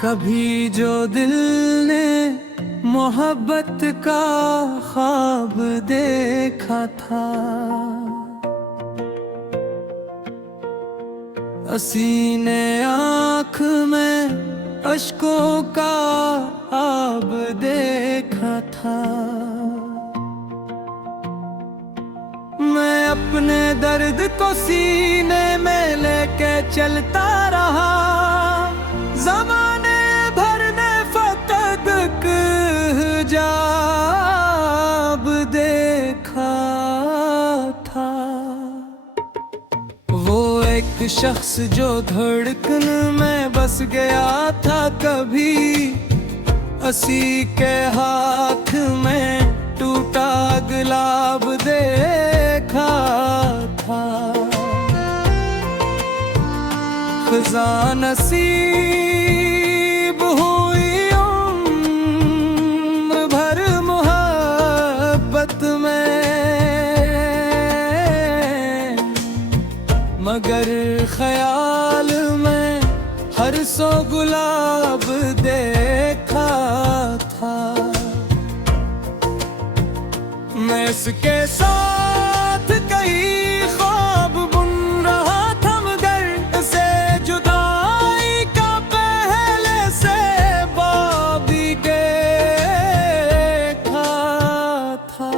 कभी जो दिल ने मोहब्बत का ख्वाब देखा था, हसीने आँख में अश्कों का आब देखा था। मैं अपने दर्द को सीने में लेके चलता रहा, ज़माने भर ने फकत जाब देखा था। वो एक शख्स जो धड़कन में बस गया था, कभी हंसी के हाथ में टूटा गुलाब देखा था। ख़ुदा नसीब हुई उम्र भर मोहब्बत में, मगर ख्याल में हर सौ गुलाब देखा था। मैं इसके साथ कई ख्वाब बुन रहा था, मगर से जुदाई का पहले से बाबी देखा था।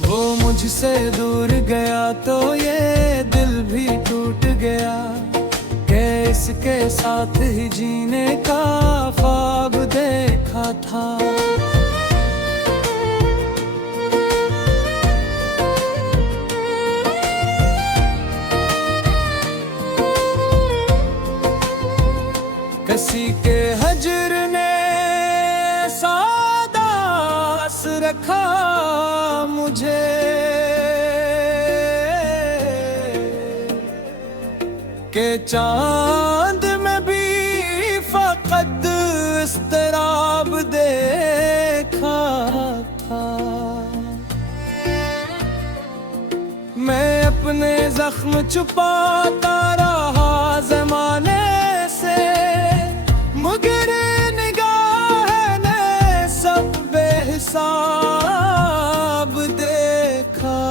वो मुझसे दूर गया तो ये दिल भी टूट गया, कि इसके साथ ही जीने का ख्वाब देखा था। किसी के हजर ने सादास रखा मुझे, के चांद में भी फकत इस्तराब देखा था। मैं अपने जख्म छुपाता रहा ज़माने से, मगर निगाह ने सब बेहिसाब देखा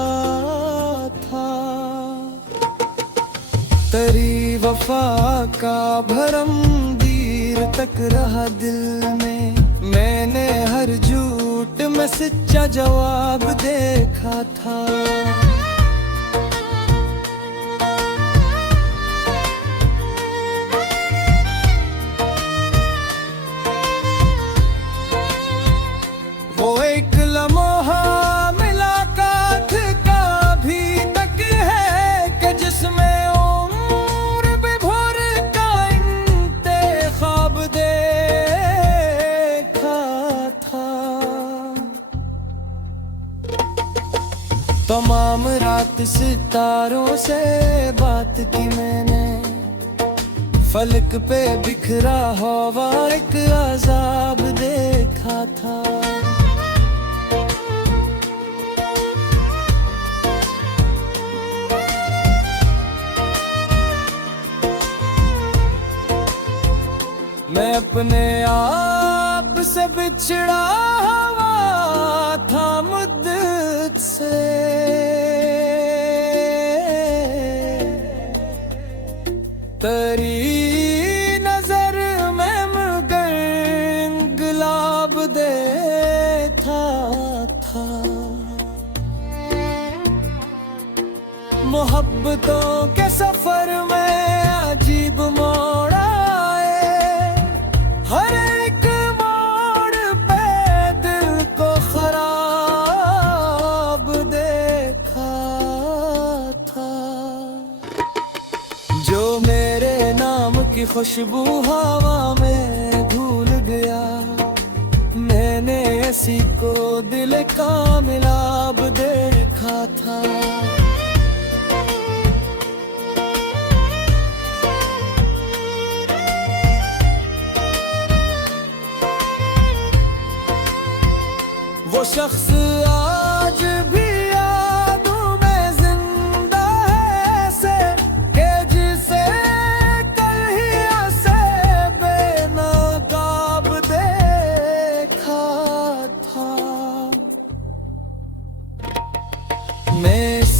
था। तेरी वफा का भरम दीर तक रहा दिल में, मैंने हर झूठ में सच्चा जवाब देखा था। वो एक लम्हा मुलाकात का भी तक है, कि जिसमें उम्र भी भर का इंतखाब देखा था। तमाम रात सितारों से बात की मैंने, फलक पे बिखरा हुआ एक अज़ाब देखा था। मैं अपने आप से बिछड़ा हुआ था मुद्दत से, तेरी नजर में मगर गुलाब देखा था। मोहब्बतों के सफर में अजीब मोड़ आए, हर एक मोड़ पे दिल को खराब देखा था। जो मेरे नाम की खुशबू हवा में भूल गया, मैंने ऐसी को दिल का मिलाप देखा था। वो शख्स आज भी यादों में जिंदा है, से कि जिसे कल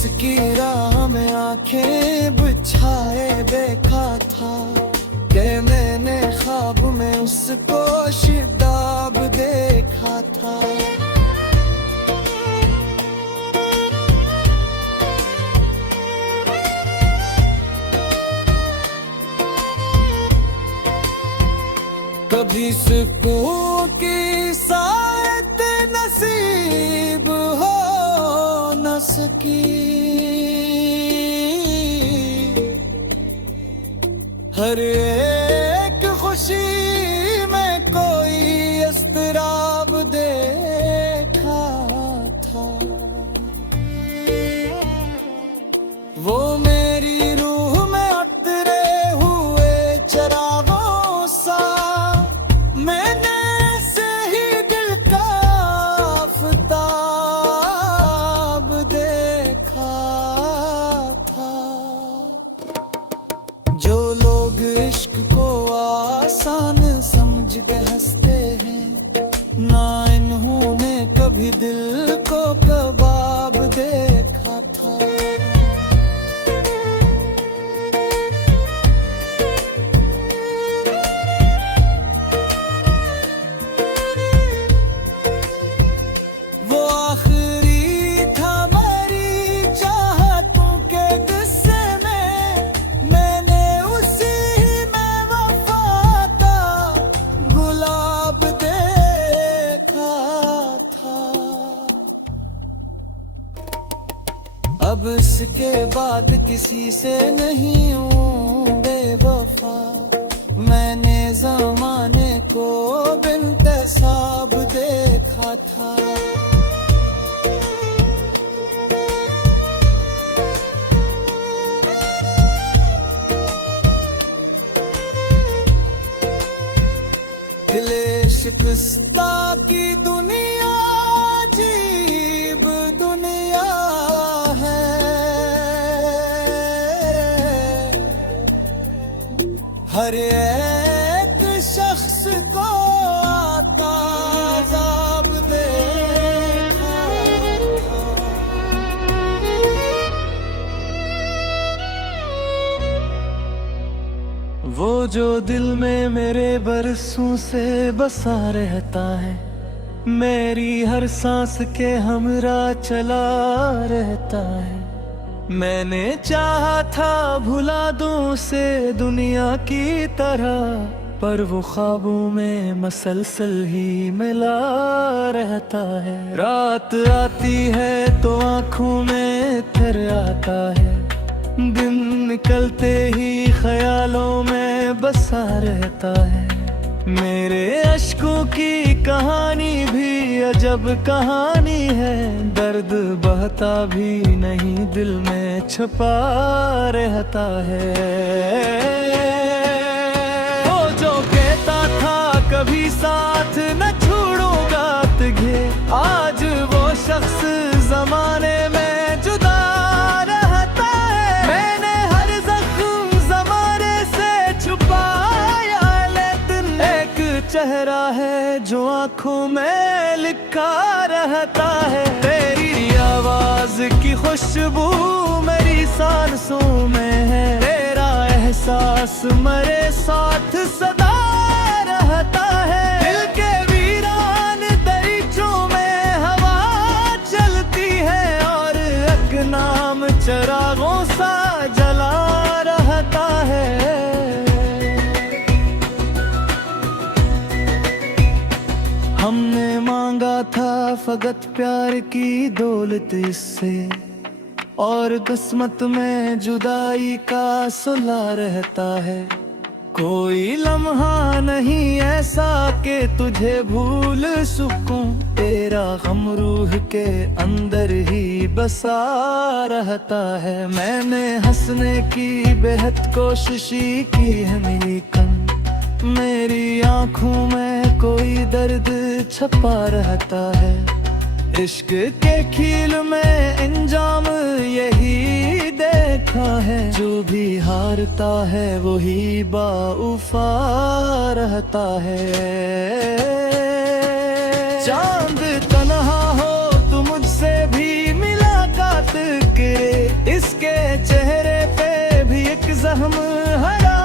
जिसकी राह में आंखें बिछाए देखा था कि मैंने ख्वाब में उसको शिदाब देखा था। कभी सुकून की सायत नसीब हो न सकी, हर एक खुशी में कोई इज़्तिराब देखा था। वो मेरी रूह में उतरे हुए चरागों सा, मैंने से ही दिल का आफ़ताब देखा था। जो लोग इश्क को आसान समझ के हंसते हैं, ना इन्होंने कभी दिल को कबाब देखा था। वो आखिरी था मेरी चाहतों के गुस्से में, मैंने उसी में वफा का गुलाब देखा था। अब इसके बाद किसी से नहीं हूँ बेवफा, मैंने ज़माने को बिनतसाब देखा था। दिले शिकस्ता की दुनिया अजीब दुनिया है, हर एक शख्स को आता अज़ाब देखा था। वो जो दिल में मेरे बरसों से बसा रहता है, मेरी हर सांस के हमरा चला रहता है। मैंने चाहा था भुला दूं उसे दुनिया की तरह, पर वो ख्वाबों में मसलसल ही मिला रहता है। रात आती है तो आँखों में फिर आता है, दिन निकलते ही ख्यालों में बसा रहता है। मेरे अश्कों की कहानी भी अजब कहानी है, दर्द बहता भी नहीं दिल में छुपा रहता है। वो जो कहता था कभी साथ न छोड़ूंगा तुझे, आज वो शख्स जमाने में जुदा रहता है। मैंने हर जख्म जमाने से छुपाया, लेकिन एक चेहरा है जो आंखों में लिखा रहता है। तेरी आवाज की खुशबू मेरी सांसों में है, तेरा एहसास मेरे साथ सदा रहता है। दिल के वीरान दरीचों में हवा चलती है, और अगनाम चरागों सा जला रहता है। हमने मांगा था फकत प्यार की दौलत इससे, और किस्मत में जुदाई का सुला रहता है। कोई लम्हा नहीं ऐसा कि तुझे भूल सकूं, तेरा गम रूह के अंदर ही बसा रहता है। मैंने हंसने की बेहद कोशिश की है मिली कम, मेरी आंखों में कोई दर्द छपा रहता है। इश्क के खील में इंजाम यही देखा है, जो भी हारता है वही बाउफा रहता है। चांद तन्हा हो तो मुझसे भी मुलाकात करे, जख्म हरा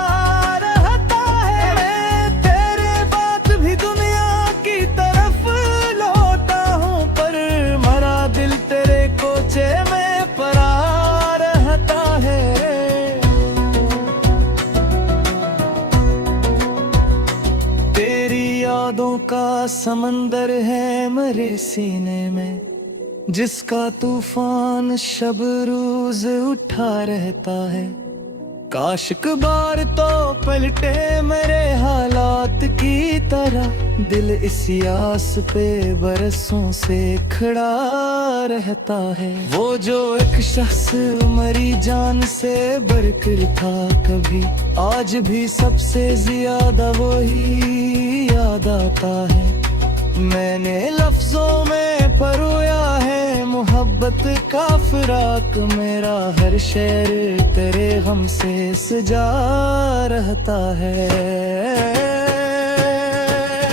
रहता है। मैं तेरे बाद भी दुनिया की तरफ लौटा हूँ, पर मरा दिल तेरे कोचे में पड़ा रहता है। तेरी यादों का समंदर है मेरे सीने में, जिसका तूफान शब रोज उठा रहता है। काश बार तो पलटे मेरे हालात की तरह, दिल इस आस पे बरसों से खड़ा रहता है। वो जो एक शख्स मरी जान से बढ़कर था कभी, आज भी सबसे ज्यादा वही याद आता है। मैंने लफ्जों में परोया है मोहब्बत का फिराक, मेरा हर शेर तेरे गम से सजा रहता है।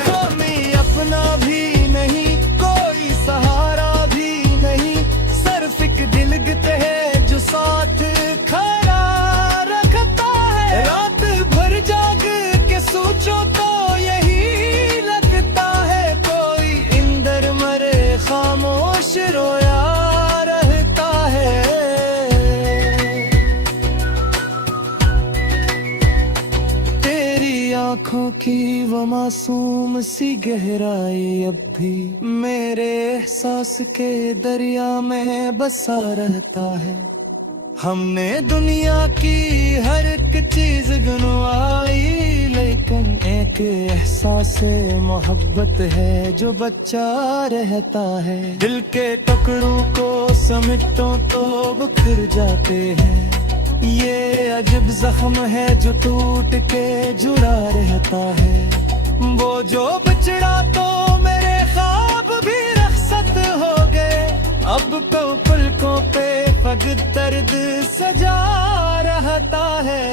कोई अपना भी नहीं, कोई सहारा भी नहीं, सिर्फ एक दिल है जो साथ खड़ा रखता है। रात भर जाग के सोचो तो यही लगता है, कोई इंदर मरे खामोश रोया रहता है। तेरी आंखों की वो मासूम सी गहराई अब भी मेरे एहसास के दरिया में बसा रहता है। हमने दुनिया की हर एक चीज गिनवाई, लेकिन एक एहसास मोहब्बत है जो बच्चा रहता है। दिल के टुकड़ों को समेटो तो बिखर जाते हैं, ये अजब जख्म है जो टूट के जुड़ा रहता है। वो जो बिछड़ा तो मेरे ख्वाब भी रखसत हो गए, अब तो पलकों पे फकत दर्द सजा रहता है।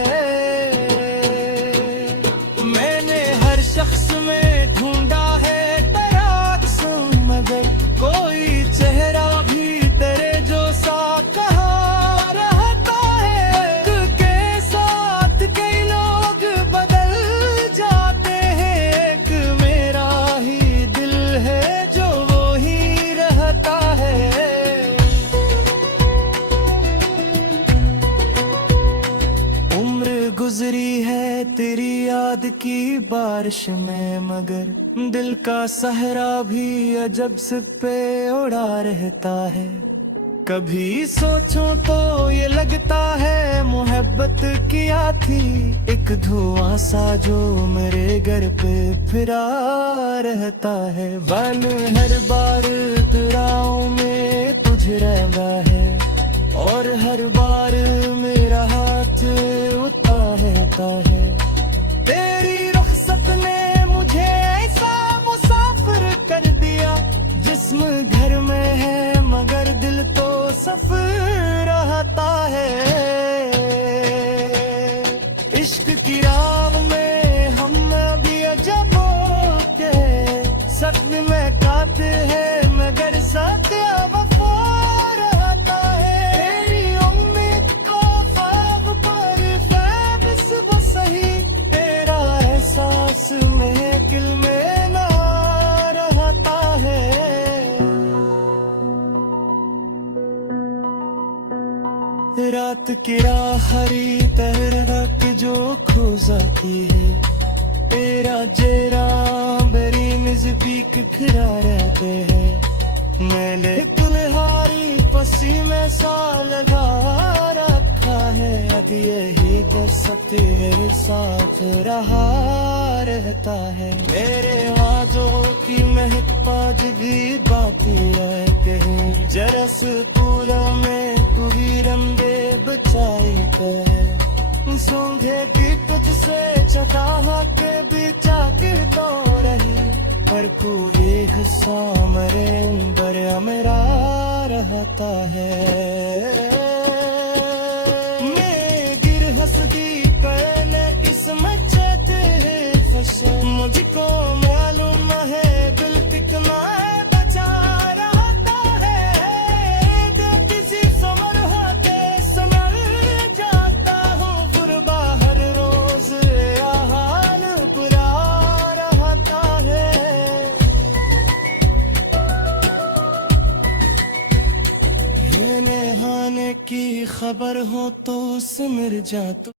मैंने हर शख्स में ढूंढा है तेरा अक्स, मगर कोई चेहरा भी तेरे जो सा कहाँ रहता है। एक के साथ कई लोग बदल जाते हैं, एक मेरा ही दिल है जो वो ही रहता है। गुजरी है तेरी याद की बारिश में, मगर दिल का सहरा भी अजब से पे उड़ा रहता है। कभी सोचो तो ये लगता है मोहब्बत किया थी, एक धुआं सा जो मेरे घर पे फिरा रहता है। बन हर बार दुराओं में तुझे रहना है, और हर बार मेरा हाथ रहता है। तेरी रुखसत ने मुझे ऐसा मुसाफिर कर दिया, जिस्म घर में है मगर दिल तो सफर रहता है। इश्क की राह में हम भी अजब के सत्य में काते हैं, मगर सत्य वफा रहता है। तेरी उम्मीद को ख्वाब पर फैब सही, तेरा एहसास महफिल में ना रहता है। रात की राह हरी तरह की जो खो जाती है, तेरा चेहरा मेरी नजदीक खड़ा रहते हैं। मैंने तुम्हारी पसी में सा लगा रखा है, अब यही कसक तेरे साथ रहा रहता है। मेरे वादों की महक आज भी बाकी है, कहीं जरस पूरा में तू ही रंगे बचाई है। सूंघे की तुझसे चटाहा के भी चाकिर तो रही, पर कोई हंसा मरे बरा मेरा रहता है। मैं गिर हंसती करने इस मचते फंसे, मुझको मालूम है दिल कितना बचा रहता है। किसी समर होते समर जाता हूँ, गुरबा खबर हो तो सिमर जा तू।